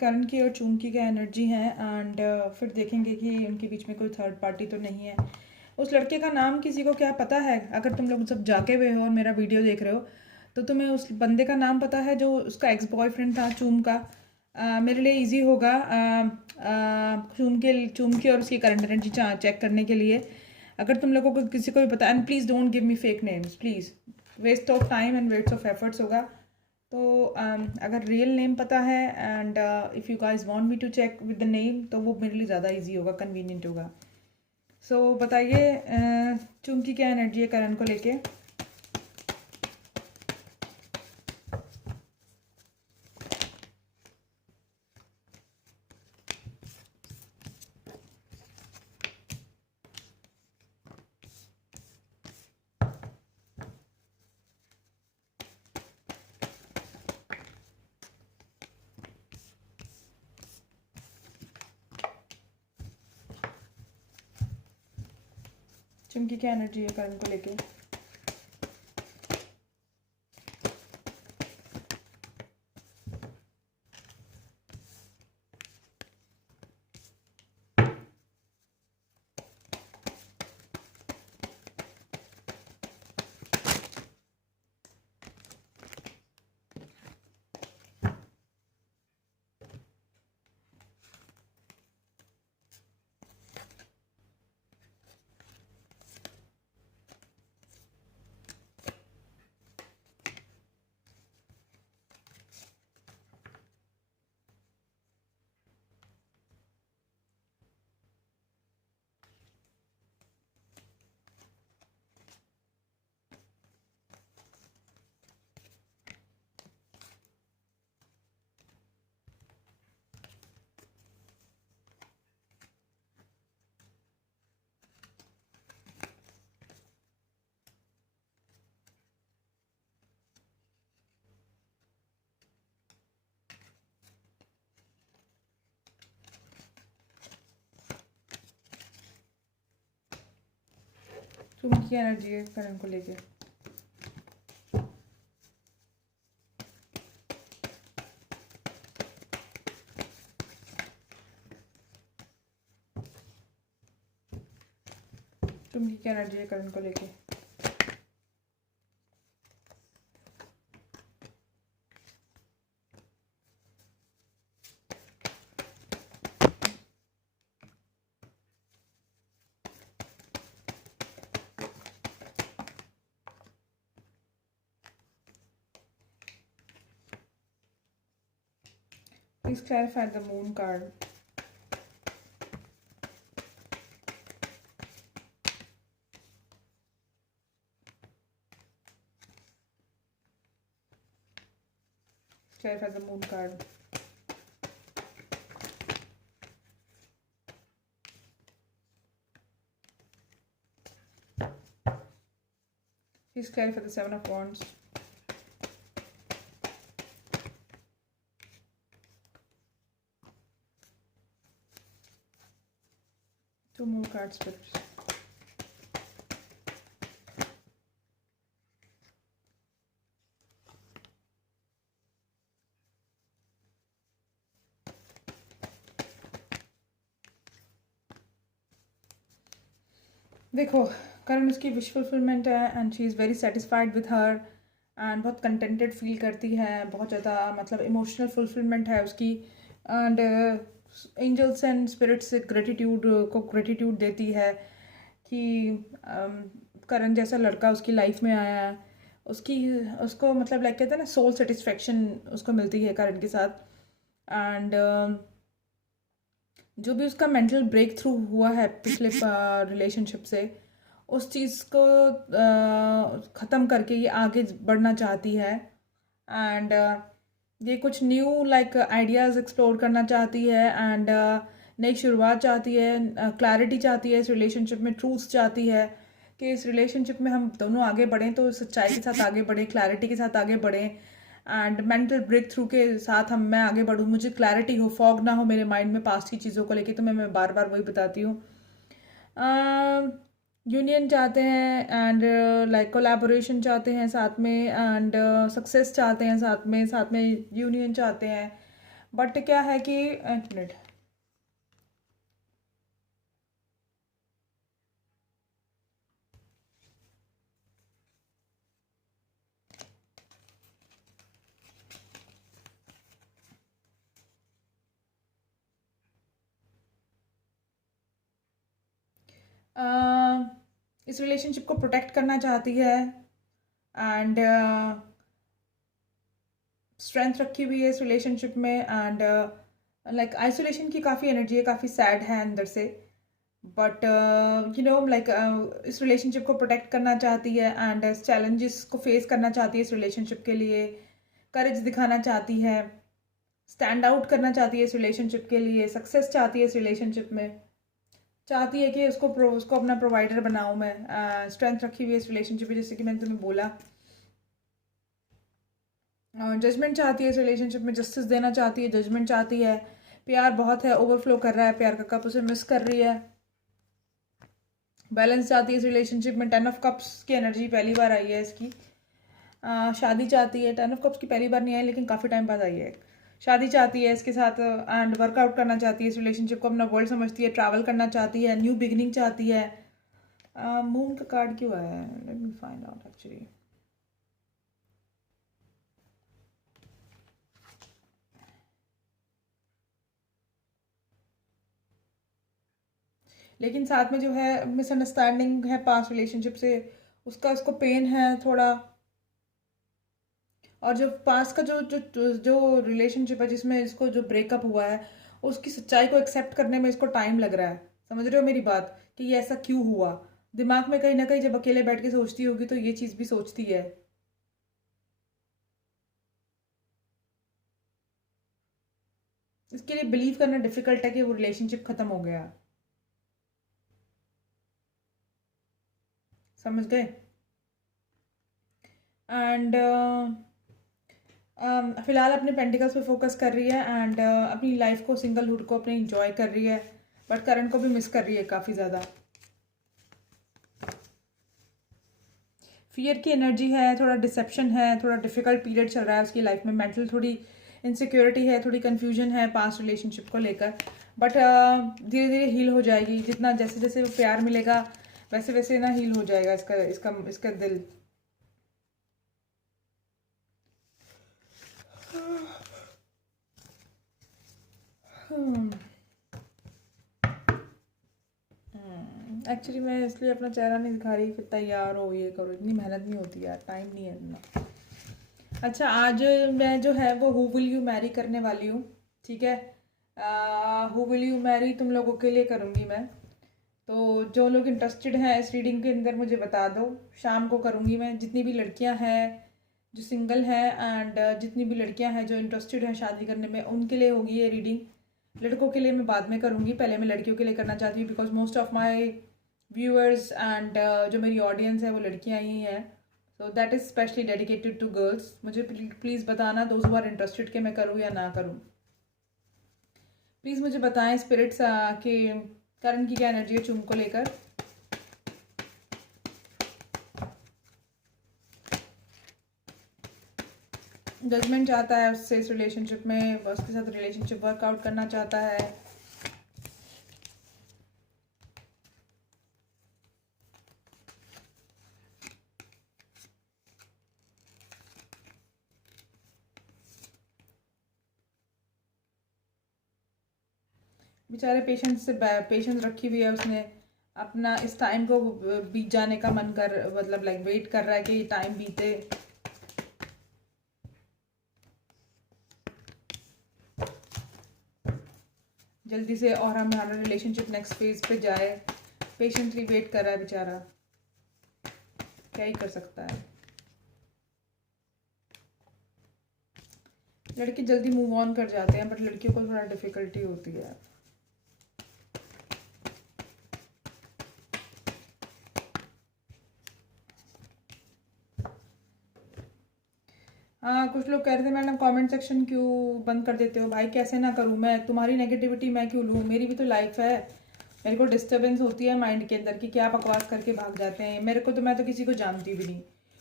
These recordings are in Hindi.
करण की और चुमकी का एनर्जी है एंड फिर देखेंगे कि उनके बीच में कोई थर्ड पार्टी तो नहीं है। उस लड़के का नाम किसी को क्या पता है? अगर तुम लोग सब जाके हुए हो और मेरा वीडियो देख रहे हो तो तुम्हें उस बंदे का नाम पता है जो उसका एक्स बॉयफ्रेंड था चूम का? मेरे लिए इजी होगा चूम की और उसकी करंट एनर्जी चेक करने के लिए। अगर तुम लोगों को किसी को भी पता, and please don't give me fake names please, waste of time and waste of efforts होगा। तो अगर रियल नेम पता है and if you guys want me to check with the name तो वो मेरे लिए ज़्यादा इजी होगा, कन्वीनियंट होगा। सो बताइए चुमकी क्या एनर्जी है करण को लेके? चुमकी क्या एनर्जी है करण को लेके? चुमकी क्या एनर्जी है करण को लेके? चुमकी क्या एनर्जी है करण को लेके? Please clarify the moon card. Clarify the moon card. Please clarify the Seven of Wands. Two more cards, spirits. देखो करण उसकी विश फुलफिलमेंट है and she is very satisfied with her and बहुत कंटेंटेड फील करती है, बहुत ज़्यादा मतलब इमोशनल फुलफिलमेंट है उसकी। And angels and spirits gratitude देती है कि करण जैसा लड़का उसकी लाइफ में आया है, उसको मतलब लाइक कहते हैं ना सोल सेटिस्फेक्शन उसको मिलती है करण के साथ। एंड जो भी उसका मेंटल ब्रेक थ्रू हुआ है पिछले रिलेशनशिप से, उस चीज़ को ख़त्म करके ये आगे बढ़ना चाहती है। एंड ये कुछ न्यू लाइक आइडियाज़ एक्सप्लोर करना चाहती है एंड नई शुरुआत चाहती है, क्लैरिटी चाहती है इस रिलेशनशिप में, ट्रूथ चाहती है कि इस रिलेशनशिप में हम दोनों आगे बढ़ें तो सच्चाई के साथ आगे बढ़ें, क्लैरिटी के साथ आगे बढ़ें एंड मेंटल ब्रेक थ्रू के साथ मैं आगे बढ़ूँ, मुझे क्लैरिटी हो, फॉग ना हो मेरे माइंड में पास्ट की चीज़ों को लेके। तो मैं बार बार वही बताती हूँ। यूनियन चाहते हैं एंड लाइक कोलैबोरेशन चाहते हैं साथ में एंड सक्सेस चाहते हैं साथ में यूनियन चाहते हैं। बट क्या है कि एक मिनट, इस रिलेशनशिप को प्रोटेक्ट करना चाहती है एंड स्ट्रेंथ रखी हुई है इस रिलेशनशिप में एंड लाइक आइसोलेशन की काफ़ी एनर्जी है, काफ़ी सैड है अंदर से, बट यू नो लाइक इस रिलेशनशिप को प्रोटेक्ट करना चाहती है एंड चैलेंजेस को फेस करना चाहती है इस रिलेशनशिप के लिए, करेज दिखाना चाहती है, स्टैंड आउट करना चाहती है इस रिलेशनशिप के लिए, सक्सेस चाहती है इस रिलेशनशिप में, चाहती है कि उसको अपना प्रोवाइडर बनाऊँ मैं, स्ट्रेंथ रखी हुई है इस रिलेशनशिप में जैसे कि मैंने तुम्हें बोला, जजमेंट चाहती है इस रिलेशनशिप में, जस्टिस देना चाहती है, जजमेंट चाहती है, प्यार बहुत है, ओवरफ्लो कर रहा है, प्यार का कप उसे मिस कर रही है, बैलेंस चाहती है इस रिलेशनशिप में, 10 of Cups की एनर्जी पहली बार आई है इसकी, शादी चाहती है, 10 of Cups की पहली बार नहीं आई लेकिन काफ़ी टाइम बाद आई है, शादी चाहती है इसके साथ एंड वर्कआउट करना चाहती है, इस रिलेशनशिप को अपना वर्ल्ड समझती है, ट्रैवल करना चाहती है, न्यू बिगनिंग चाहती है। मून का कार्ड क्यों आया है, let me find out actually. लेकिन साथ में जो है मिसअंडरस्टैंडिंग है पास्ट रिलेशनशिप से, उसका उसको पेन है थोड़ा, और जो पास्ट का जो जो रिलेशनशिप है जिसमें इसको जो ब्रेकअप हुआ है उसकी सच्चाई को एक्सेप्ट करने में इसको टाइम लग रहा है। समझ रहे हो मेरी बात कि ये ऐसा क्यों हुआ, दिमाग में कहीं ना कहीं जब अकेले बैठ के सोचती होगी तो ये चीज़ भी सोचती है। इसके लिए बिलीव करना डिफिकल्ट है कि वो रिलेशनशिप खत्म हो गया। समझ गए? एंड फिलहाल अपने पेंटिकल्स पे फोकस कर रही है एंड अपनी लाइफ को, सिंगलहुड को अपने इंजॉय कर रही है, बट करण को भी मिस कर रही है काफ़ी ज़्यादा। फियर की एनर्जी है, थोड़ा डिसेप्शन है, थोड़ा डिफिकल्ट पीरियड चल रहा है उसकी लाइफ में, मेंटल थोड़ी इनसिक्योरिटी है, थोड़ी कन्फ्यूजन है पास्ट रिलेशनशिप को लेकर, बट धीरे धीरे हील हो जाएगी, जितना जैसे जैसे प्यार मिलेगा वैसे वैसे ना हील हो जाएगा इसका इसका इसका दिल। एक्चुअली मैं इसलिए अपना चेहरा नहीं दिखा रही, फिर तैयार हो ये करो, इतनी मेहनत नहीं होती यार, टाइम नहीं है इतना। अच्छा, आज मैं जो है वो हु विल यू मैरी करने वाली हूँ, ठीक है? हु विल यू मैरी तुम लोगों के लिए करूँगी मैं, तो जो लोग इंटरेस्टेड हैं इस रीडिंग के अंदर मुझे बता दो, शाम को करूँगी मैं। जितनी भी लड़कियाँ हैं जो सिंगल हैं एंड जितनी भी लड़कियाँ हैं जो इंटरेस्टेड हैं शादी करने में, उनके लिए होगी ये रीडिंग। लड़कों के लिए मैं बाद में करूँगी, पहले मैं लड़कियों के लिए करना चाहती हूँ because most of my viewers and जो मेरी ऑडियंस है वो लड़कियाँ ही हैं, so that is specially dedicated to girls. मुझे प्लीज़ बताना दोज हु आर इंटरेस्टेड कि मैं करूँ या ना करूँ। प्लीज़ मुझे बताएं स्पिरिट्स कि करण की क्या एनर्जी है चुम को लेकर। जजमेंट चाहता है उससे इस रिलेशनशिप में, उसके साथ रिलेशनशिप वर्कआउट करना चाहता है। बेचारे पेशेंस रखी हुई है उसने, अपना इस टाइम को बीत जाने का मन कर, मतलब लाइक वेट कर रहा है कि ये टाइम बीते। जल्दी से और हमारा रिलेशनशिप नेक्स्ट फेज पे जाए, पेशेंटली वेट कर रहा है बेचारा, क्या ही कर सकता है। लड़के जल्दी मूव ऑन कर जाते हैं बट लड़कियों को थोड़ा डिफिकल्टी होती है। हाँ, कुछ लोग कह रहे थे मैडम कमेंट सेक्शन क्यों बंद कर देते हो? भाई कैसे ना करूँ मैं, तुम्हारी नेगेटिविटी मैं क्यों लूँ, मेरी भी तो लाइफ है। मेरे को डिस्टर्बेंस होती है माइंड के अंदर कि क्या बकवास करके भाग जाते हैं मेरे को, तो मैं तो किसी को जानती भी नहीं,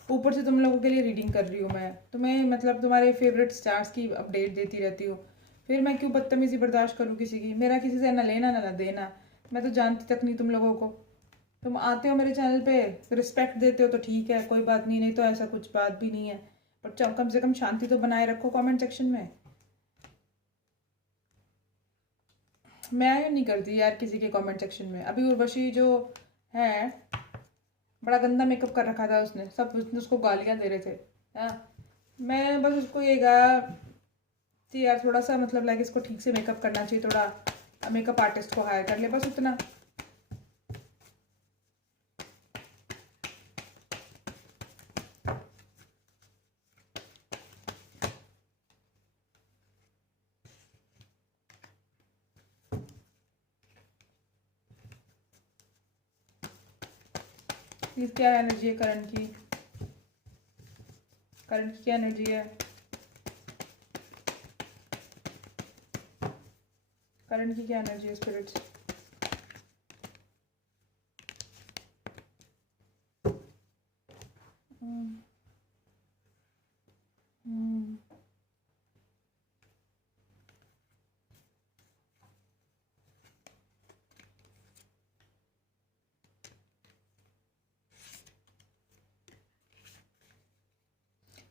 ऊपर से तुम लोगों के लिए रीडिंग कर रही हूँ मैं, तुम्हें मतलब तुम्हारे फेवरेट स्टार्स की अपडेट देती रहती हूँ, फिर मैं क्यों बदतमीज़ी बर्दाश्त करूँ किसी की? मेरा किसी से ना लेना ना देना। मैं तो जानती तक नहीं तुम लोगों को। तुम आते हो मेरे चैनल पे, रिस्पेक्ट देते हो तो ठीक है, कोई बात नहीं, नहीं तो ऐसा कुछ बात भी नहीं है। पर कम से कम शांति तो बनाए रखो कमेंट सेक्शन में। मैं नहीं करती यार किसी के कमेंट सेक्शन में। अभी उर्वशी जो है, बड़ा गंदा मेकअप कर रखा था उसने, सब उसको गालियाँ दे रहे थे। हाँ, मैं बस उसको ये कहा कि यार थोड़ा सा मतलब लाइक इसको ठीक से मेकअप करना चाहिए, थोड़ा मेकअप आर्टिस्ट को हायर कर ले, बस उतना। प्लीज, क्या एनर्जी है करण की? करण की क्या एनर्जी है? करण की क्या एनर्जी है स्पिरिट्स?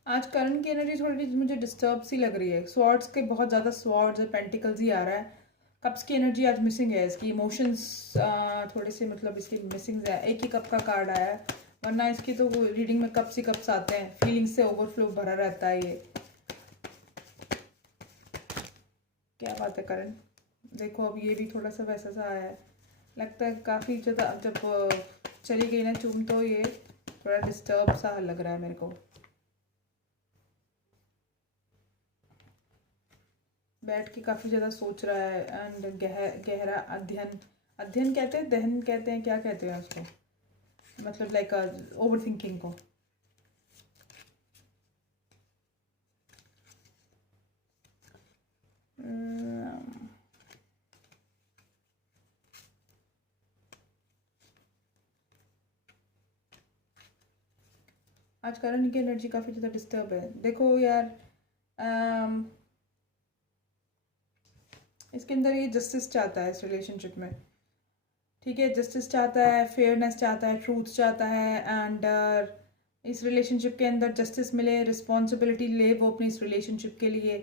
आज करण की एनर्जी थोड़ी मुझे डिस्टर्ब सी लग रही है। स्वॉर्ड्स के बहुत ज़्यादा स्वॉर्ड्स और पेंटिकल्स ही आ रहा है। कप्स की एनर्जी आज मिसिंग है, इसकी इमोशंस थोड़े से मतलब इसकी मिसिंग है। एक ही कप का कार्ड आया है, वरना इसकी तो रीडिंग में कप्स ही कप्स आते हैं। फीलिंग्स से ओवरफ्लो भरा रहता है ये। क्या बात है करण? देखो अब ये भी थोड़ा सा वैसा सा आया है, लगता है काफ़ी ज़्यादा। जब चली गई ना चुम, तो ये थोड़ा डिस्टर्ब सा लग रहा है मेरे को। बैठ के काफ़ी ज़्यादा सोच रहा है एंड गहरा अध्ययन, अध्ययन कहते हैं, दहन कहते हैं, क्या कहते हैं उसको, मतलब लाइक ओवर थिंकिंग को। आज करण की एनर्जी काफ़ी ज़्यादा डिस्टर्ब है। देखो यार, इसके अंदर ये जस्टिस चाहता है इस रिलेशनशिप में, ठीक है? जस्टिस चाहता है, फेयरनेस चाहता है, ट्रूथ चाहता है एंड इस रिलेशनशिप के अंदर जस्टिस मिले, रिस्पॉन्सिबिलिटी ले वो अपनी इस रिलेशनशिप के लिए,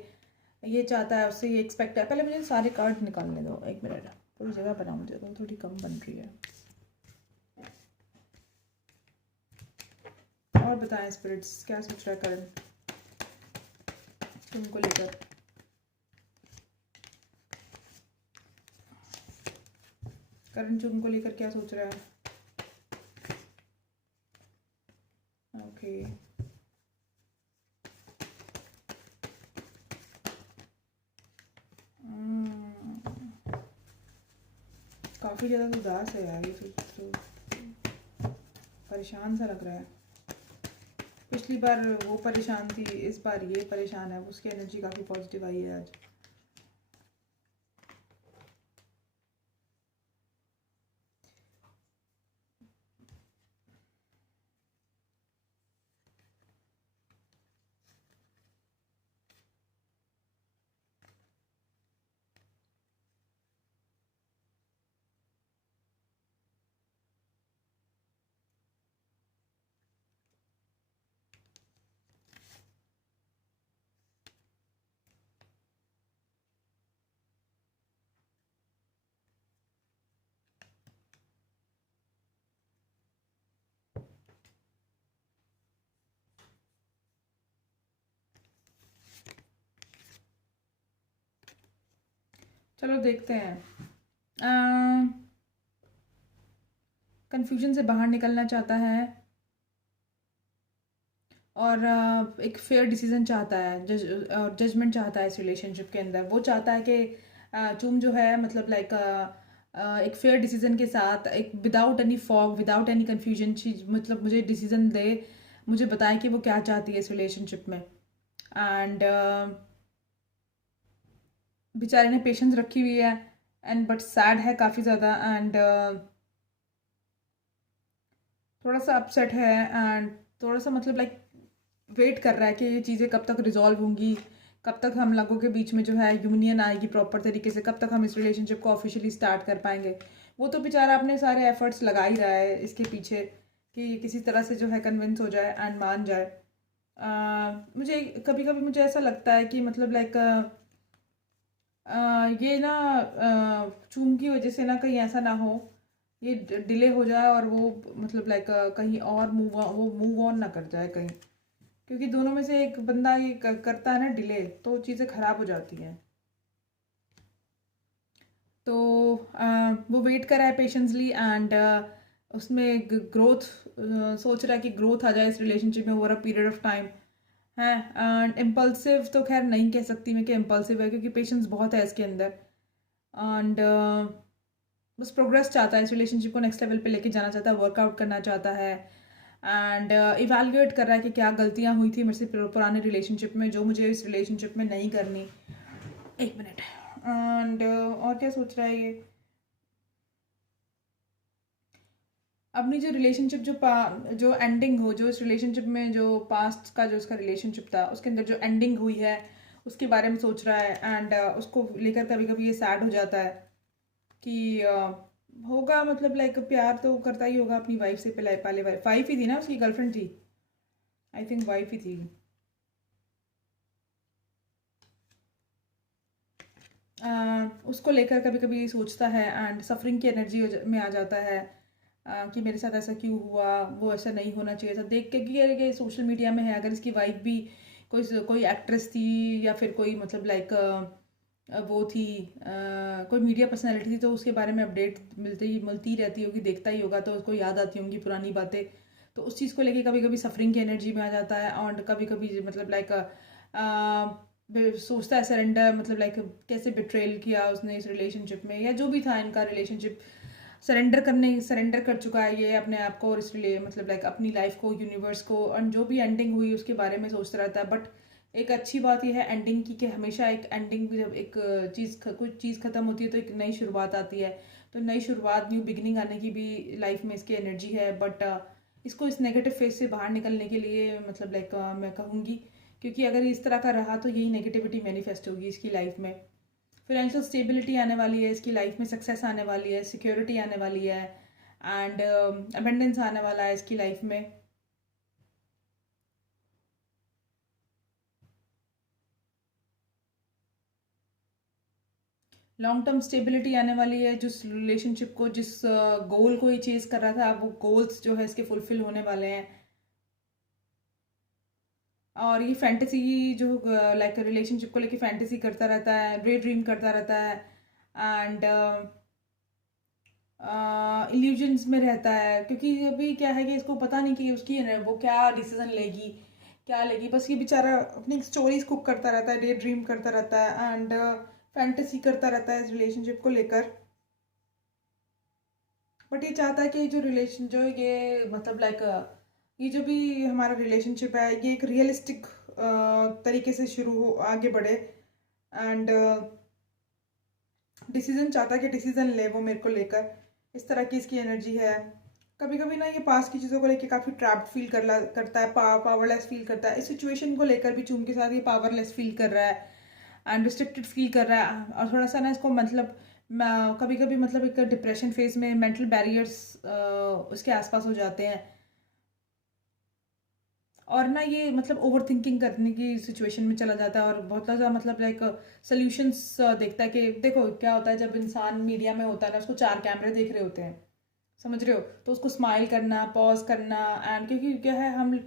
ये चाहता है, उससे ये एक्सपेक्ट है। पहले मुझे सारे कार्ड निकालने दो, एक मिनट, थोड़ी जगह बनाओ, मुझे तो थोड़ी कम बन रही है। और बताएं स्पिरिट्स, क्या सोच रहा है करण तुमको लेकर? करण तुमको लेकर क्या सोच रहा है? ओके, काफ़ी ज़्यादा उदास है यार ये, तो परेशान सा लग रहा है। पिछली बार वो परेशान थी, इस बार ये परेशान है। उसकी एनर्जी काफ़ी पॉजिटिव आई है आज। चलो देखते हैं। कंफ्यूजन से बाहर निकलना चाहता है और एक फेयर डिसीजन चाहता है, जजमेंट चाहता है इस रिलेशनशिप के अंदर। वो चाहता है कि चूम जो है मतलब लाइक एक फेयर डिसीजन के साथ, एक without any fog, without any confusion चीज, मतलब मुझे डिसीजन दे, मुझे बताए कि वो क्या चाहती है इस रिलेशनशिप में। एंड बेचारे ने पेशेंस रखी हुई है एंड बट सैड है काफ़ी ज़्यादा एंड थोड़ा सा अपसेट है एंड थोड़ा सा मतलब लाइक वेट कर रहा है कि ये चीज़ें कब तक रिजॉल्व होंगी, कब तक हम लोगों के बीच में जो है यूनियन आएगी प्रॉपर तरीके से, कब तक हम इस रिलेशनशिप को ऑफिशियली स्टार्ट कर पाएंगे। वो तो बेचारा अपने सारे एफर्ट्स लगा ही रहा है इसके पीछे कि ये किसी तरह से जो है कन्विंस हो जाए एंड मान जाए। मुझे कभी कभी मुझे ऐसा लगता है कि मतलब लाइक ये ना चूम की वजह से ना कहीं ऐसा ना हो ये डिले हो जाए और वो मतलब लाइक कहीं और मूव ऑन ना कर जाए कहीं, क्योंकि दोनों में से एक बंदा ये करता है ना डिले, तो चीज़ें ख़राब हो जाती हैं। तो वो वेट कर रहा है पेशेंसली एंड उसमें ग्रोथ सोच रहा है कि ग्रोथ आ जाए इस रिलेशनशिप में over a period of time है। एंड इम्पल्सिव तो खैर नहीं कह सकती मैं कि इम्पल्सिव है, क्योंकि पेशेंस बहुत है इसके अंदर। एंड बस प्रोग्रेस चाहता है, इस रिलेशनशिप को नेक्स्ट लेवल पे लेके जाना चाहता है, वर्कआउट करना चाहता है एंड इवेल्युएट कर रहा है कि क्या गलतियां हुई थी मेरे से पुराने रिलेशनशिप में जो मुझे इस रिलेशनशिप में नहीं करनी। एक मिनट। एंड और क्या सोच रहा है ये, अपनी जो रिलेशनशिप जो एंडिंग हो, जो इस रिलेशनशिप में जो पास्ट का जो उसका रिलेशनशिप था उसके अंदर जो एंडिंग हुई है उसके बारे में सोच रहा है एंड उसको लेकर कभी कभी ये सैड हो जाता है कि होगा मतलब लाइक प्यार तो करता ही होगा अपनी वाइफ से, पहले पहले वाइफ ही थी ना उसकी, गर्लफ्रेंड थी, आई थिंक वाइफ ही थी। उसको लेकर कभी कभी ये सोचता है एंड सफरिंग की एनर्जी में आ जाता है कि मेरे साथ ऐसा क्यों हुआ, वो ऐसा नहीं होना चाहिए था। देख के कि ये सोशल मीडिया में है, अगर इसकी वाइफ भी कोई कोई एक्ट्रेस थी या फिर कोई मतलब लाइक वो थी कोई मीडिया पर्सनैलिटी थी, तो उसके बारे में अपडेट मिलती रहती होगी, देखता ही होगा, तो उसको याद आती होंगी पुरानी बातें। तो उस चीज़ को लेके कभी कभी सफरिंग की एनर्जी में आ जाता है और कभी कभी मतलब लाइक सोचता है सरेंडर, मतलब लाइक कैसे बिट्रेल किया उसने इस रिलेशनशिप में, या जो भी था इनका रिलेशनशिप, सरेंडर कर चुका है ये अपने आप को और इसलिए मतलब लाइक अपनी लाइफ को, यूनिवर्स को, और जो भी एंडिंग हुई उसके बारे में सोचता रहता है। बट एक अच्छी बात यह है एंडिंग की कि हमेशा एक एंडिंग, जब एक कुछ चीज़ ख़त्म होती है तो एक नई शुरुआत आती है, तो नई शुरुआत, न्यू बिगिनिंग आने की भी लाइफ में इसकी एनर्जी है। बट इसको इस नेगेटिव फेज से बाहर निकलने के लिए मतलब लाइक मैं कहूँगी, क्योंकि अगर इस तरह का रहा तो यही नेगेटिविटी मैनिफेस्ट होगी इसकी लाइफ में। फाइनेंशियल स्टेबिलिटी आने वाली है इसकी लाइफ में, सक्सेस आने वाली है, सिक्योरिटी आने वाली है एंड अबेंडेंस आने वाला है इसकी लाइफ में। लॉन्ग टर्म स्टेबिलिटी आने वाली है, जिस रिलेशनशिप को, जिस गोल को ये चेज कर रहा था, वो गोल्स जो है इसके फुलफिल होने वाले हैं। और ये फैंटेसी जो लाइक रिलेशनशिप को लेके फैंटेसी करता रहता है, डे ड्रीम करता रहता है एंड इल्यूजन्स में रहता है, क्योंकि अभी क्या है कि इसको पता नहीं कि उसकी वो क्या डिसीजन लेगी, क्या लेगी। बस ये बेचारा अपनी स्टोरीज कुक करता रहता है, डे ड्रीम करता रहता है एंड फैंटेसी करता रहता है इस रिलेशनशिप को लेकर। बट ये चाहता है कि जो रिलेशन, जो ये मतलब लाइक ये जो भी हमारा रिलेशनशिप है ये एक रियलिस्टिक तरीके से शुरू हो, आगे बढ़े एंड डिसीजन चाहता है कि डिसीजन ले वो मेरे को लेकर, इस तरह की इसकी एनर्जी है। कभी कभी ना ये पास की चीज़ों को लेकर काफ़ी ट्रैप्ड फील करता है, पावरलेस फील करता है। इस सिचुएशन को लेकर भी चूम के साथ ये पावरलेस फील कर रहा है एंड रिस्ट्रिक्टेड फील कर रहा है, और थोड़ा सा ना इसको मतलब कभी कभी मतलब एक डिप्रेशन फेज में मेंटल बैरियर्स उसके आसपास हो जाते हैं, और ना ये मतलब ओवर थिंकिंग करने की सिचुएशन में चला जाता है और बहुत ज़्यादा मतलब लाइक सोल्यूशंस देखता है कि देखो क्या होता है जब इंसान मीडिया में होता है ना, उसको 4 कैमरे देख रहे होते हैं, समझ रहे हो, तो उसको स्माइल करना, पॉज करना एंड, क्योंकि क्या है हम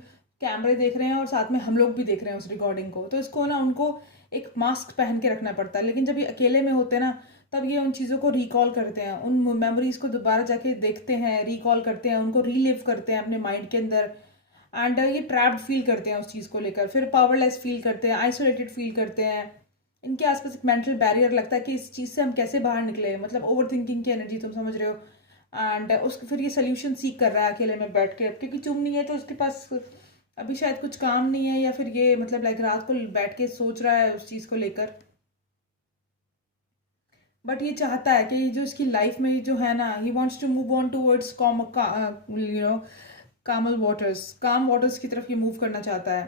कैमरे देख रहे हैं और साथ में हम लोग भी देख रहे हैं उस रिकॉर्डिंग को, तो इसको ना उनको एक मास्क पहन के रखना पड़ता है। लेकिन जब ये अकेले में होते हैं ना, तब ये उन चीज़ों को रिकॉल करते हैं, उन मेमोरीज को दोबारा जाके देखते हैं, रिकॉल करते हैं, उनको रीलिव करते हैं अपने माइंड के अंदर एंड ये ट्रैप्ड फील करते हैं उस चीज़ को लेकर, फिर पावरलेस फील करते हैं, आइसोलेटेड फील करते हैं। इनके आसपास एक मेंटल बैरियर लगता है कि इस चीज़ से हम कैसे बाहर निकले, मतलब ओवर थिंकिंग की एनर्जी, तुम समझ रहे हो। एंड उसको फिर ये सोल्यूशन सीख कर रहा है अकेले में बैठ के, क्योंकि चुम नहीं है तो उसके पास अभी शायद कुछ काम नहीं है, या फिर ये मतलब लाइक रात को बैठ के सोच रहा है उस चीज़ को लेकर। बट ये चाहता है कि जो इसकी लाइफ में जो है ना, he wants to move on towards you know calm waters की तरफ ये मूव करना चाहता है।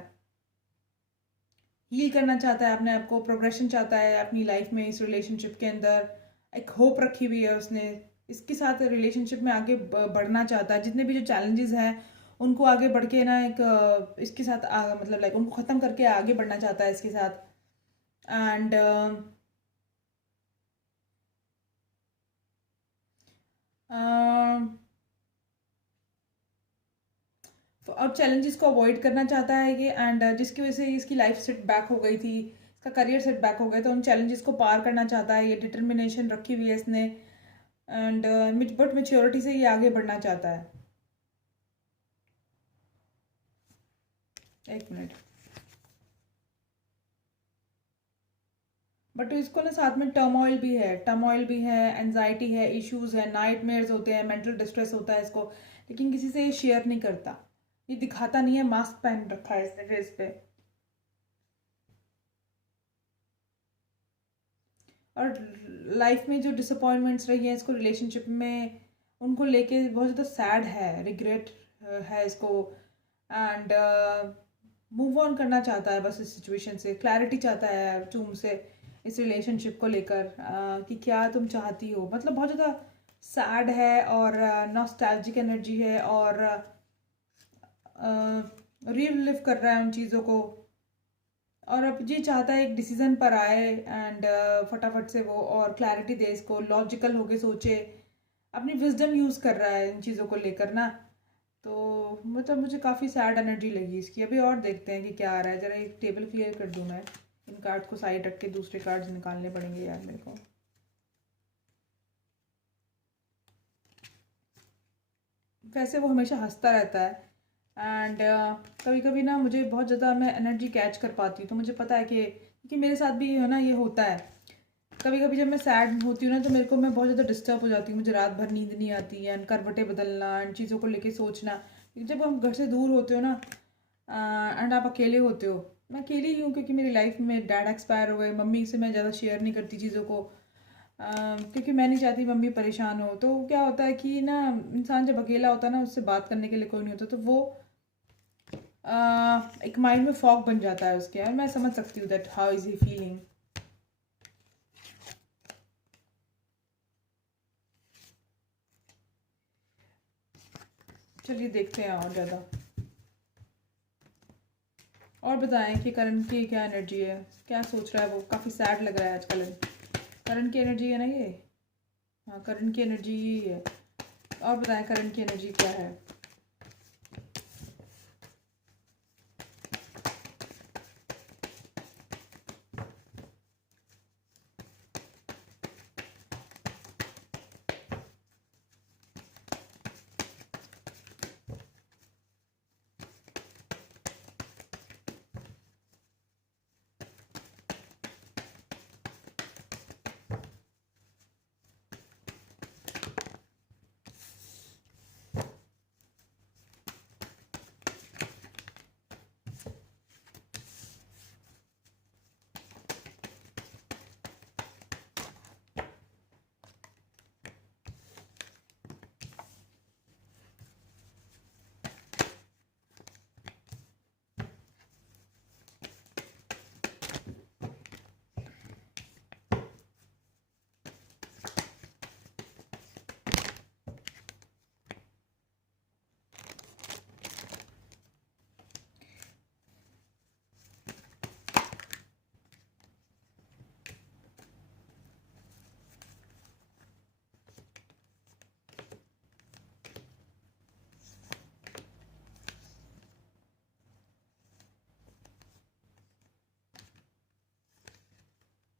हील करना चाहता है अपने आप को, प्रोग्रेशन चाहता है अपनी लाइफ में, इस रिलेशनशिप के अंदर एक होप रखी हुई है उसने, इसके साथ रिलेशनशिप में आगे बढ़ना चाहता है। जितने भी जो चैलेंजेस हैं उनको आगे बढ़ के ना एक इसके साथ मतलब लाइक उनको ख़त्म करके आगे बढ़ना चाहता है इसके साथ। एंड और चैलेंजेस को अवॉइड करना चाहता है ये। एंड जिसकी वजह से इसकी लाइफ सेट बैक हो गई थी, इसका करियर सेट बैक हो गया, तो उन चैलेंजेस को पार करना चाहता है, ये डिटर्मिनेशन रखी हुई है इसने। एंड बट मेच्योरिटी से ये आगे बढ़ना चाहता है। एक मिनट। बट इसको ना साथ में टर्मोइल भी है, एनजाइटी है, इश्यूज है, नाइटमेयर्स होते हैं, मेंटल डिस्ट्रेस होता है इसको, लेकिन किसी से ये शेयर नहीं करता, ये दिखाता नहीं है, मास्क पहन रखा है इसने फेस पे। और लाइफ में जो डिसअपॉइंटमेंट्स रही हैं इसको रिलेशनशिप में, उनको लेके बहुत ज़्यादा सैड है, रिग्रेट है इसको। एंड मूव ऑन करना चाहता है बस इस सिचुएशन से, क्लैरिटी चाहता है तुम से इस रिलेशनशिप को लेकर, कि क्या तुम चाहती हो। मतलब बहुत ज़्यादा सैड है और नॉस्टैल्जिक एनर्जी है, और रिलिव कर रहा है उन चीज़ों को। और अब ये चाहता है एक डिसीजन पर आए, एंड फटाफट से वो और क्लैरिटी दे इसको, लॉजिकल होके सोचे, अपनी विजडम यूज़ कर रहा है इन चीज़ों को लेकर ना। तो मतलब मुझे काफ़ी सैड एनर्जी लगी इसकी। अभी और देखते हैं कि क्या आ रहा है। ज़रा एक टेबल क्लियर कर दूँ मैं, इन कार्ड्स को साइड रख के दूसरे कार्ड्स निकालने पड़ेंगे यार मेरे को। वैसे वो हमेशा हंसता रहता है। एंड कभी कभी ना मुझे बहुत ज़्यादा मैं एनर्जी कैच कर पाती हूँ, तो मुझे पता है कि मेरे साथ भी है ना ये होता है। कभी कभी जब मैं सैड होती हूँ ना, तो मेरे को मैं बहुत ज़्यादा डिस्टर्ब हो जाती हूँ, मुझे रात भर नींद नहीं आती है, करवटें बदलना, इन चीज़ों को लेके सोचना। क्योंकि जब हम घर से दूर होते हो ना, एंड आप अकेले होते हो, मैं अकेली ही हूँ क्योंकि मेरी लाइफ में डैड एक्सपायर हो गए, मम्मी से मैं ज़्यादा शेयर नहीं करती चीज़ों को, क्योंकि मैं नहीं चाहती मम्मी परेशान हो। तो क्या होता है कि ना, इंसान जब अकेला होता है ना, उससे बात करने के लिए कोई नहीं होता, तो वो एक माइंड में फॉग बन जाता है उसके। और मैं समझ सकती हूँ that how is he feeling. चलिए देखते हैं और ज़्यादा। और बताएं कि करण की क्या एनर्जी है, क्या सोच रहा है वो। काफ़ी सैड लग रहा है आजकल। करण की एनर्जी है ना ये। हाँ, करण की एनर्जी यही है। और बताएं करण की एनर्जी क्या है।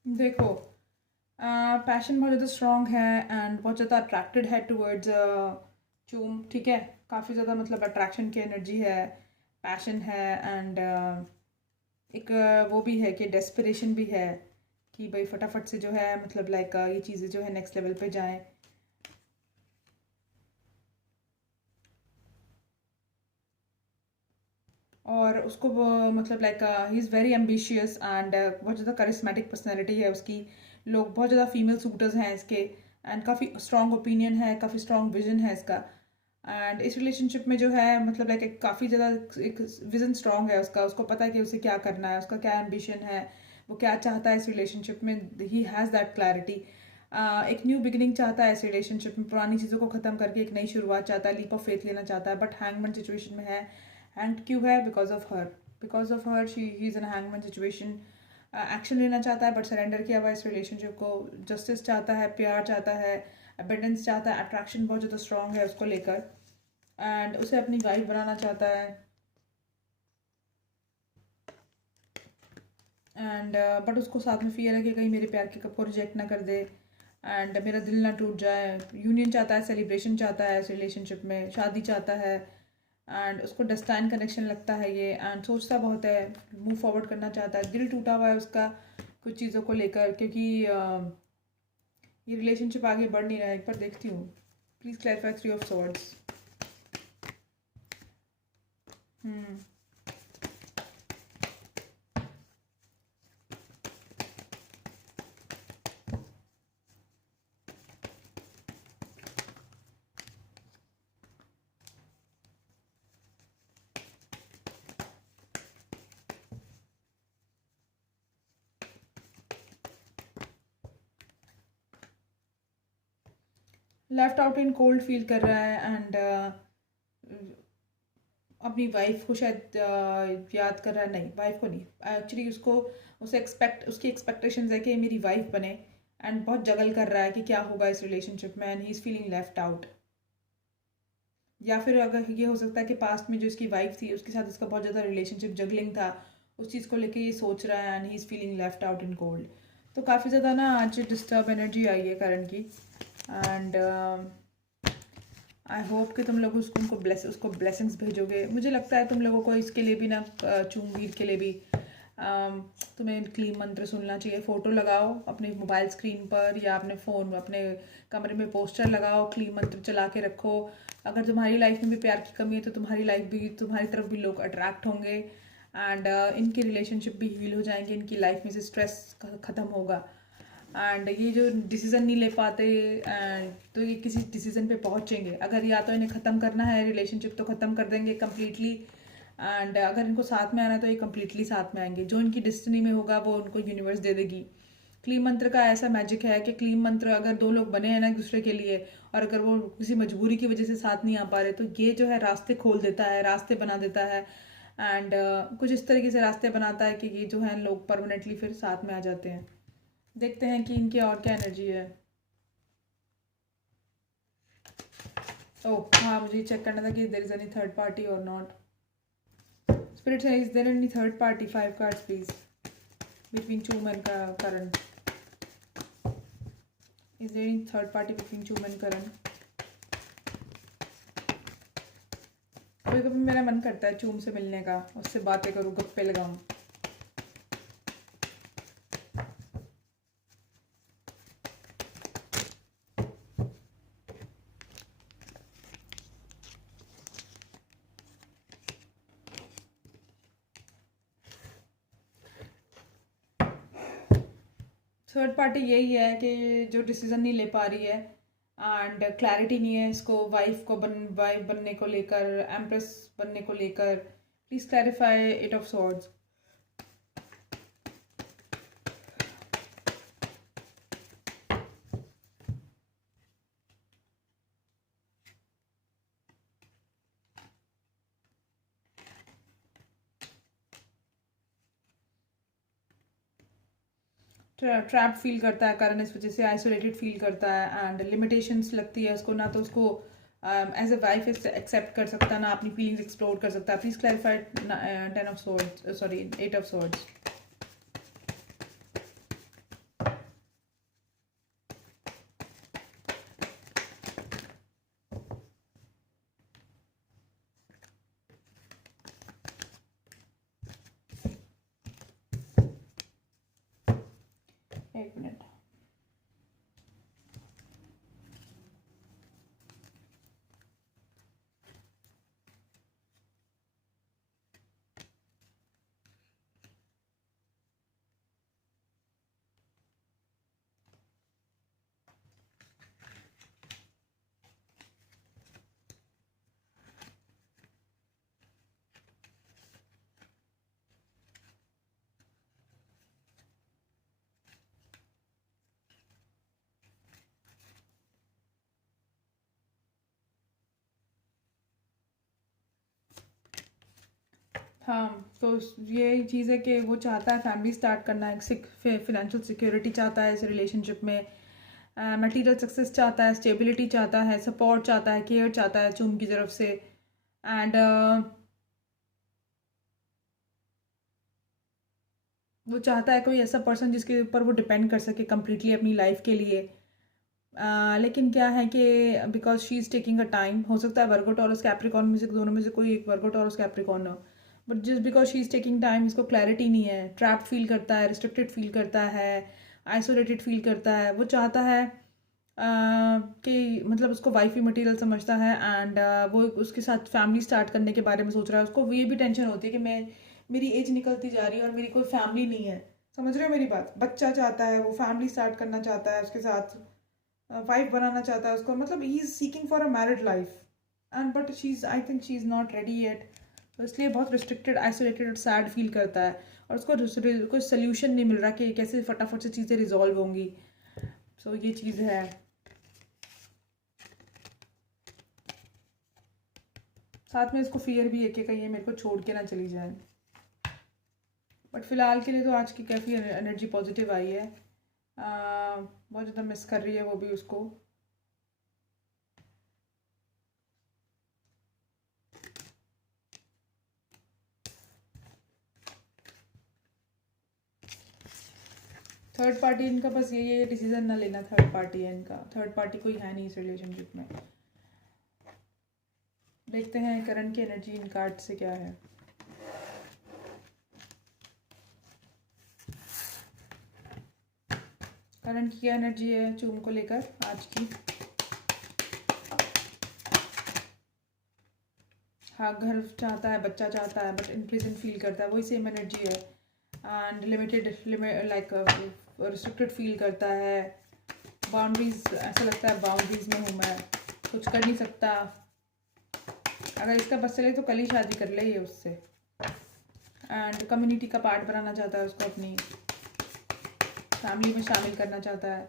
देखो, पैशन बहुत ज़्यादा स्ट्रॉन्ग है, एंड बहुत ज़्यादा अट्रैक्टेड है टूवर्ड्स चूम। ठीक है, काफ़ी ज़्यादा मतलब अट्रैक्शन की एनर्जी है, पैशन है, एंड एक वो भी है कि डेस्परेशन भी है, कि भाई फटाफट से जो है मतलब लाइक ये चीज़ें जो है नेक्स्ट लेवल पे जाएं। और उसको वो मतलब like he is very ambitious, and बहुत ज़्यादा करिस्मेटिक पर्सनैलिटी है उसकी। लोग बहुत ज़्यादा फीमेल सूटर्स हैं इसके, एंड काफ़ी स्ट्रॉन्ग ओपिनियन है, काफ़ी स्ट्रॉन्ग विजन है इसका। एंड इस रिलेशनशिप में जो है मतलब लाइक एक काफ़ी ज़्यादा एक विजन स्ट्रांग है उसका, उसको पता है कि उसे क्या करना है, उसका क्या एम्बिशन है, वो क्या चाहता है इस रिलेशनशिप में। He has that clarity. एक न्यू बिगिनिंग चाहता है इस रिलेशनशिप में, पुरानी चीज़ों को ख़त्म करके एक नई शुरुआत चाहता है, लीप ऑफ फेथ लेना चाहता है। बट हैंगमैन सिचुएशन में है। हैंग क्यों है? Because of her she he is in hangman situation. Action लेना चाहता है बट सरेंडर किया हुआ इस रिलेशनशिप को। जस्टिस चाहता है, प्यार चाहता है, अबेंडेंस चाहता है, अट्रैक्शन बहुत ज़्यादा स्ट्रांग है उसको लेकर, एंड उसे अपनी वाइफ बनाना चाहता है। एंड बट उसको साथ में फियर है कि कहीं मेरे प्यार के कप को रिजेक्ट ना कर दे, एंड मेरा दिल ना टूट जाए। यूनियन चाहता है, सेलिब्रेशन चाहता है इस रिलेशनशिप में, शादी चाहता है, एंड उसको डेस्टाइन कनेक्शन लगता है ये, एंड सोचता बहुत है, मूव फॉरवर्ड करना चाहता है। दिल टूटा हुआ है उसका कुछ चीज़ों को लेकर, क्योंकि ये रिलेशनशिप आगे बढ़ नहीं रहा है। एक बार देखती हूँ, please clarify three of swords. Left out in cold feel कर रहा है, एंड अपनी वाइफ को शायद याद कर रहा है। नहीं, वाइफ को नहीं, एक्चुअली उसकी एक्सपेक्टेशंस है कि मेरी वाइफ बने, एंड बहुत जगल कर रहा है कि क्या होगा इस रिलेशनशिप में, and he is feeling left out. या फिर अगर ये हो सकता है कि पास्ट में जो इसकी वाइफ थी उसके साथ इसका बहुत ज़्यादा रिलेशनशिप जगलिंग था, उस चीज़ को लेके ये सोच रहा है, and he is feeling left out in cold. तो काफ़ी ज़्यादा ना आज डिस्टर्ब एनर्जी आई है करण की, एंड आई होप कि तुम लोग उसको ब्लेसिंग्स भेजोगे। मुझे लगता है तुम लोगों को इसके लिए भी ना, चूमवीर के लिए भी तुम्हें क्लीन मंत्र सुनना चाहिए। फ़ोटो लगाओ अपने मोबाइल स्क्रीन पर या अपने फ़ोन अपने कमरे में, पोस्टर लगाओ, क्लीन मंत्र चला के रखो। अगर तुम्हारी लाइफ में भी प्यार की कमी है तो तुम्हारी तरफ भी लोग अट्रैक्ट होंगे, एंड इनकी रिलेशनशिप भी हील हो जाएंगे, इनकी लाइफ में से स्ट्रेस ख़त्म होगा। एंड ये जो डिसीज़न नहीं ले पाते, एंड तो ये किसी डिसीज़न पे पहुँचेंगे। अगर या तो इन्हें ख़त्म करना है रिलेशनशिप तो ख़त्म कर देंगे कम्प्लीटली, एंड अगर इनको साथ में आना है तो ये कम्प्लीटली साथ में आएंगे। जो इनकी डिस्टिनी में होगा वो उनको यूनिवर्स दे देगी। क्लीम मंत्र का ऐसा मैजिक है कि क्लीम मंत्र अगर दो लोग बने हैं ना एक दूसरे के लिए, और अगर वो किसी मजबूरी की वजह से साथ नहीं आ पा रहे, तो ये जो है रास्ते खोल देता है, रास्ते बना देता है, एंड कुछ इस तरीके से रास्ते बनाता है कि ये जो है लोग परमानेंटली फिर साथ में आ जाते हैं। देखते हैं कि इनकी और क्या एनर्जी है। ओह हाँ, मुझे चेक करना था कि there is any third party or not. Spirit is there any third party? 5 cards please, between चूम and Karan. Is there any third party between चूम एंड करण? कभी कभी मेरा मन करता है चूम से मिलने का, उससे बातें करूँ, गप्पे लगाऊं। थर्ड पार्टी यही है कि जो डिसीजन नहीं ले पा रही है, एंड क्लैरिटी नहीं है इसको वाइफ बनने को लेकर, एम्प्रेस बनने को लेकर। Please clarify 8 of swords. Trap feel करता है कारण इस वजह से, आइसोलेटेड फील करता है, एंड लिमिटेशंस लगती है उसको, ना तो उसको एज अ वाइफ एक्सेप्ट कर सकता, ना अपनी फीलिंग्स एक्सप्लोर कर सकता। Please clarify 10 of swords, sorry 8 of swords. एक मिनट। हाँ, तो ये चीज़ है कि वो चाहता है फैमिली स्टार्ट करना, एक फिनेंशियल सिक्योरिटी चाहता है इस रिलेशनशिप में, मटेरियल सक्सेस चाहता है, स्टेबिलिटी चाहता है, सपोर्ट चाहता है, केयर चाहता है चूम की तरफ से। एंड वो चाहता है कोई ऐसा पर्सन जिसके ऊपर वो डिपेंड कर सके कम्प्लीटली अपनी लाइफ के लिए। लेकिन क्या है कि because she is taking a time, हो सकता है वर्गो टॉरस कैप्रिकॉर्न में से दोनों में से कोई एक वर्गो टॉरस कैप्रिकॉर्न हो, but just because she is taking time इसको क्लैरिटी नहीं है, ट्रैप्ड फील करता है, रिस्ट्रिक्टेड फील करता है, आइसोलेटेड फील करता है। वो चाहता है कि मतलब उसको वाइफी मटेरियल समझता है, एंड वो उसके साथ फैमिली स्टार्ट करने के बारे में सोच रहा है। उसको ये भी टेंशन होती है कि मैं, मेरी एज निकलती जा रही है और मेरी कोई फैमिली नहीं है। समझ रहे हो मेरी बात? बच्चा चाहता है, वो फैमिली स्टार्ट करना चाहता है, उसके साथ वाइफ बनाना चाहता है उसको, मतलब he is seeking for a married life, and but she is, I think she is not ready yet. तो इसलिए बहुत रिस्ट्रिक्टेड, आइसोलेटेड और सैड फील करता है, और उसको कोई सोल्यूशन नहीं मिल रहा कि कैसे फटाफट से चीज़ें रिजॉल्व होंगी। सो ये चीज़ है। साथ में इसको फियर भी है कि कहीं ये मेरे को छोड़ के ना चली जाए। बट फिलहाल के लिए तो आज की काफ़ी एनर्जी पॉजिटिव आई है। बहुत ज़्यादा मिस कर रही है वो भी उसको। थर्ड पार्टी इनका बस यही है, डिसीजन ना लेना। थर्ड पार्टी है इनका, थर्ड पार्टी कोई है नहीं इस रिलेशनशिप में। देखते हैं करण की एनर्जी इन कार्ड से क्या है। करण की क्या एनर्जी है चूम को लेकर आज की? हाँ, घर चाहता है, बच्चा चाहता है, बट इम्प्रिजन फील करता है, वही सेम एनर्जी है। And limited like restricted feel करता है। बाउंड्रीज, ऐसा लगता है बाउंड्रीज में हूँ मैं, कुछ कर नहीं सकता। अगर इसका बस चले तो कल ही शादी कर ले ये उससे। एंड कम्युनिटी का पार्ट बनाना चाहता है उसको, अपनी फैमिली में शामिल करना चाहता है।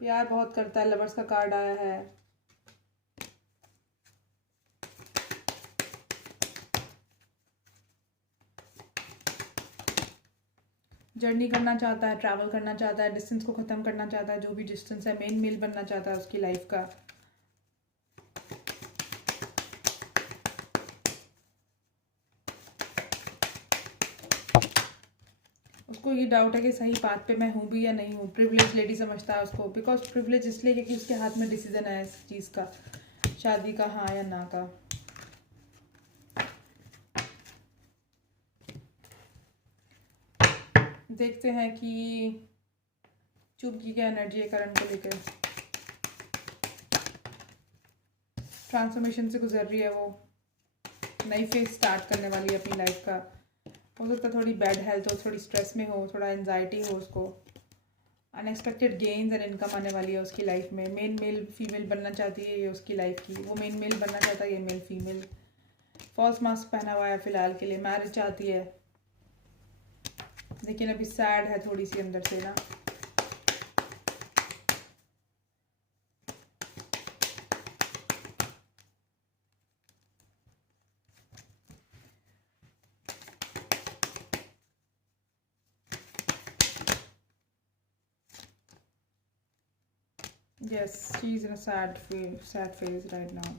प्यार बहुत करता है, लवर्स का कार्ड आया है। जर्नी करना चाहता है, ट्रैवल करना चाहता है, डिस्टेंस को ख़त्म करना चाहता है, जो भी डिस्टेंस है, मेन मेल बनना चाहता है उसकी लाइफ का। उसको ये डाउट है कि सही बात पे मैं हूँ भी या नहीं हूँ। प्रिविलेज लेडी समझता है उसको, बिकॉज प्रिविलेज इसलिए क्योंकि उसके हाथ में डिसीजन है इस चीज़ का, शादी का, हाँ या ना का। देखते हैं कि चुप की क्या एनर्जी है करण को लेकर। ट्रांसफॉर्मेशन से गुजर रही है वो, नई फेज स्टार्ट करने वाली है अपनी लाइफ का। हो सकता है थोड़ी बैड हेल्थ हो, थोड़ी स्ट्रेस में हो, थोड़ा एनजाइटी हो उसको। अनएक्सपेक्टेड गेन्स एंड इनकम आने वाली है उसकी लाइफ में। मेन मेल फीमेल बनना चाहती है ये उसकी लाइफ की, वो मेन मेल बनना चाहता है, ये मेल फीमेल। फॉल्स मास्क पहना हुआ है फिलहाल के लिए, मैरिज चाहती है, लेकिन अभी सैड है थोड़ी सी अंदर से ना। Yes, she is in a sad phase right now.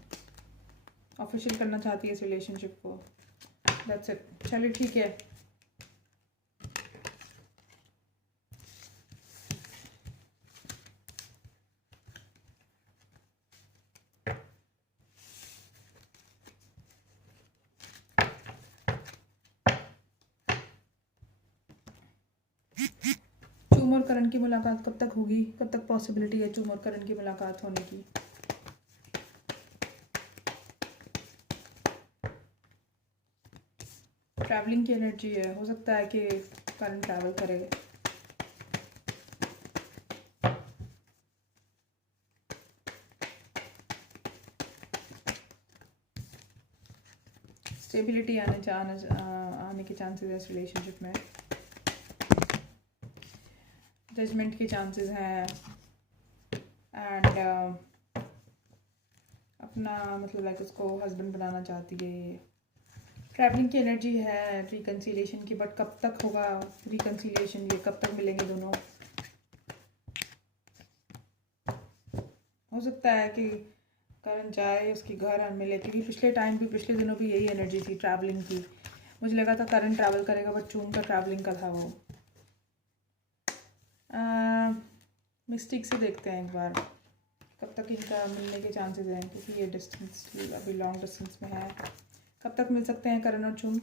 Official करना चाहती है इस रिलेशनशिप को। That's it. चलिए ठीक है। चूम और करण की मुलाकात कब तक होगी, कब तक पॉसिबिलिटी है चूम और करण की मुलाकात होने की? ट्रैवलिंग की एनर्जी है, हो सकता है कि करण ट्रैवल करे। स्टेबिलिटी आने के चांसेस है इस रिलेशनशिप में। जजमेंट के चांसेस हैं, एंड अपना मतलब लाइक उसको हस्बैंड बनाना चाहती है ये। ट्रैवलिंग की एनर्जी है रिकन्सिलिएशन की, बट कब तक होगा रिकन्सिलिएशन, ये कब तक मिलेंगे दोनों। हो सकता है कि करण जाए उसकी घर और मिले, क्योंकि पिछले दिनों भी यही एनर्जी थी ट्रैवलिंग की। मुझे लगा था करण ट्रैवल करेगा, बट चूम का ट्रैवलिंग का था वो। मिस्टिक से देखते हैं एक बार कब तक इनका मिलने के चांसेस हैं, क्योंकि ये डिस्टेंस अभी लॉन्ग डिस्टेंस में है। कब तक मिल सकते हैं करण और चूम।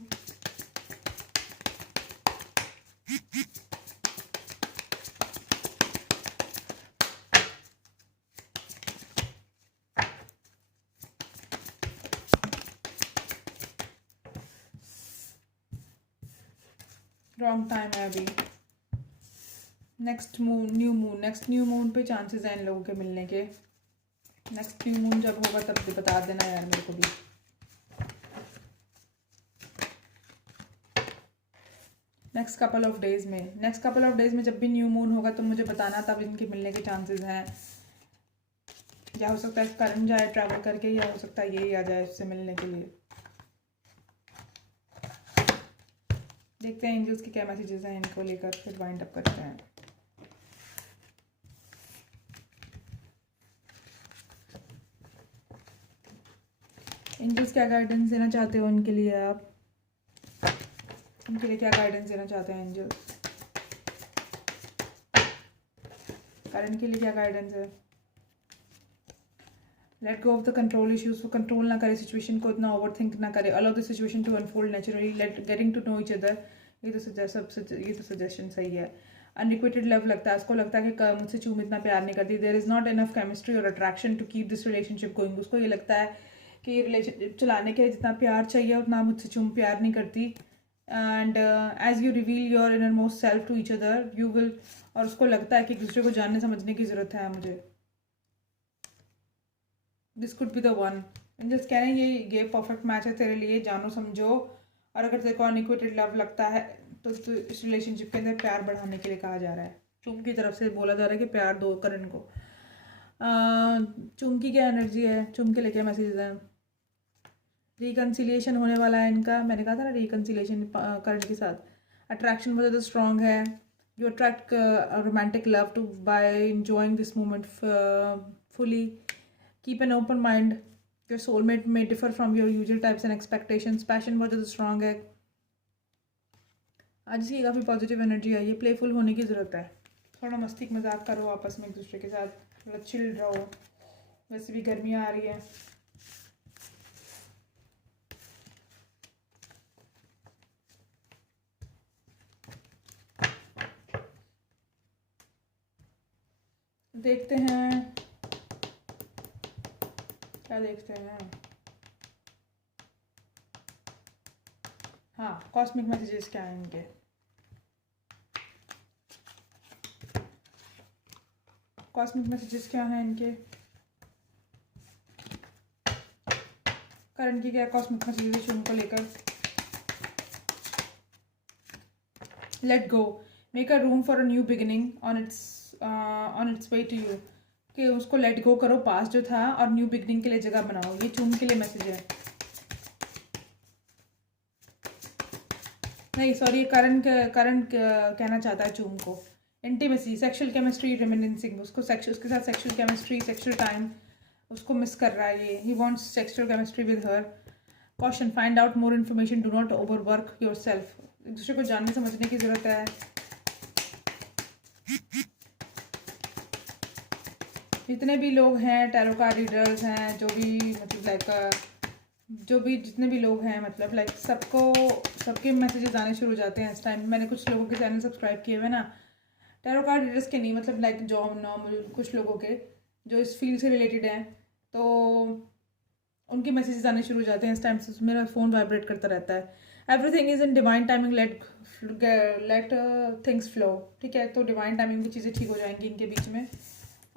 रॉन्ग टाइम है अभी। नेक्स्ट न्यू मून पे चांसेस हैं इन लोगों के मिलने के। नेक्स्ट न्यू मून जब होगा तब बता देना यार मेरे को भी। नेक्स्ट कपल ऑफ डेज में जब भी न्यू मून होगा तो मुझे बताना, तब इनके मिलने के चांसेस हैं। या हो सकता है करण जाए ट्रैवल करके, या हो सकता है ये आ जाए उससे मिलने के लिए। देखते हैं एंजल्स के क्या मैसेजेस हैं इनको लेकर, फिर वाइंड अप करते हैं। एंजल्स क्या गाइडेंस देना चाहते हो उनके लिए, आप उनके लिए क्या गाइडेंस देना चाहते हैं एंजल्स। करण के लिए क्या गाइडेंस है। Let go of the control issues, वो कंट्रोल ना करे सिचुएशन को, इतना ओवर थिंक ना करे। Allow the situation to unfold naturally, let getting to know each other. ये तो सजेशन सही है। अनरिक्वेटेड लव लगता है उसको, लगता है कि मुझसे चूम इतना प्यार नहीं करती। There is not enough chemistry or attraction to keep this relationship going. उसको ये लगता है कि ये रिलेशनशिप चलाने के लिए जितना प्यार चाहिए उतना मुझसे चूम प्यार नहीं करती। And as you reveal your innermost self to each other you will, और उसको लगता है कि एक दूसरे को जानने समझने की ज़रूरत है मुझे। This could be the one. Just कह रहे हैं ये परफेक्ट मैच है तेरे लिए, जानो समझो। और अगर तेरे को अनइक्वेटेड लव लगता है तो इस रिलेशनशिप के अंदर प्यार बढ़ाने के लिए कहा जा रहा है। चुम की तरफ से बोला जा रहा है कि प्यार दो करण को। चुम की क्या एनर्जी है, चुम के लिए क्या मैसेज है। रिकन्सिलिएशन होने वाला है इनका, मैंने कहा था ना रिकन्सिलिएशन करण के साथ। अट्रैक्शन बहुत ज़्यादा स्ट्रॉन्ग है। You attract romantic love to by enjoying this moment fully. Keep an open mind. Your soulmate may differ from your usual types and expectations. Passion बहुत ज़्यादा स्ट्रॉन्ग है। आज इसकी काफ़ी पॉजिटिव एनर्जी है। ये प्लेफुल होने की ज़रूरत है। थोड़ा मस्ती मजाक करो आपस में एक दूसरे के साथ, थोड़ा चिल रहो। वैसे भी गर्मियाँ आ रही है। देखते हैं क्या देखते हैं। हाँ, कॉस्मिक मैसेजेस क्या हैं इनके। कॉस्मिक मैसेजेस क्या हैं इनके। करण की क्या कॉस्मिक मैसेजेस उनको लेकर। Let go, make a room for a new beginning on its way to you. कि उसको लेट गो करो, पास जो था, और न्यू बिगिनिंग के लिए जगह बनाओ। ये चूम के लिए मैसेज है। नहीं सॉरी, करण कहना चाहता है चूम को। इंटीमेसी, सेक्सुअल केमिस्ट्री, रिमिनिंसिंग, उसके साथ सेक्सुअल केमिस्ट्री, सेक्सुअल टाइम उसको मिस कर रहा है। ये he wants sexual chemistry with her. Caution, find out more information, do not overwork yourself. एक दूसरे को जानने समझने की ज़रूरत है। जितने भी लोग हैं टैरो कार्ड रीडर्स हैं, जो भी मतलब जितने भी लोग हैं, मतलब लाइक सबके मैसेजेस आने शुरू हो जाते हैं इस टाइम। मैंने कुछ लोगों के चैनल सब्सक्राइब किए हुए ना, टैरो कार्ड रीडर्स के नहीं, मतलब लाइक जो नॉर्मल कुछ लोगों के जो इस फील्ड से रिलेटेड हैं, तो उनके मैसेजेस आने शुरू हो जाते हैं इस टाइम से। मेरा फ़ोन वाइब्रेट करता रहता है। Everything is in divine timing, let things flow. ठीक है, तो डिवाइन टाइमिंग की चीज़ें ठीक हो जाएंगी इनके बीच में।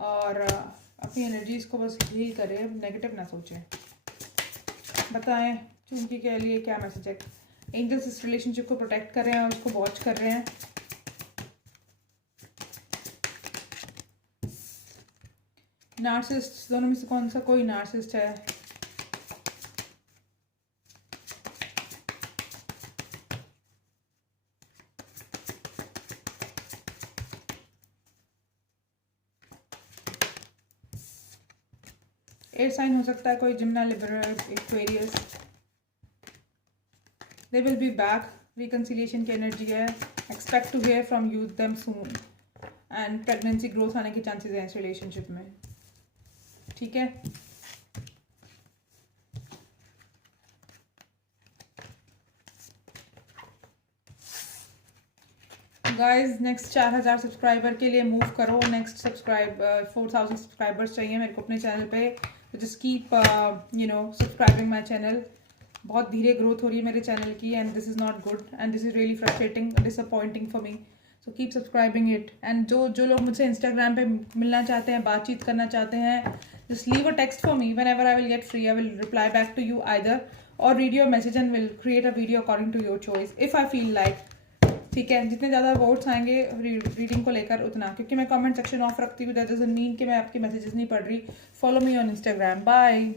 और अपनी एनर्जीज़ को बस हील करें, नेगेटिव ना सोचें। बताएं चूंकि के लिए क्या मैसेज है। एंजल्स इस रिलेशनशिप को प्रोटेक्ट कर रहे हैं और उसको वॉच कर रहे हैं। नार्सिसिस्ट, दोनों में से कौन सा कोई नार्सिसिस्ट है। एयर साइन हो सकता है कोई, Gemini, Libra, Aquarius. They will be back, reconciliation की एनर्जी है। Expect to hear from you them soon, and pregnancy growth आने के चांसेस हैं इस रिलेशनशिप में, ठीक है। गाइस नेक्स्ट 4000 सब्सक्राइबर के लिए मूव करो। नेक्स्ट 4000 सब्सक्राइबर्स चाहिए मेरे को अपने चैनल पे। तो just keep subscribing my channel. बहुत धीरे ग्रोथ हो रही है मेरे चैनल की, and this is not good, and this is really frustrating, disappointing for me. So keep subscribing it. And जो लोग मुझसे इंस्टाग्राम पे मिलना चाहते हैं, बातचीत करना चाहते हैं, just leave a text for me. Whenever I will get free I will reply back to you either, or read your message and will create a video according to your choice if I feel like, ठीक है। जितने ज़्यादा वोट्स आएंगे रीडिंग को लेकर उतना, क्योंकि मैं कमेंट सेक्शन ऑफ रखती हूँ, दैट डजंट मीन कि मैं आपके मैसेजेस नहीं पढ़ रही। Follow me on Instagram. Bye.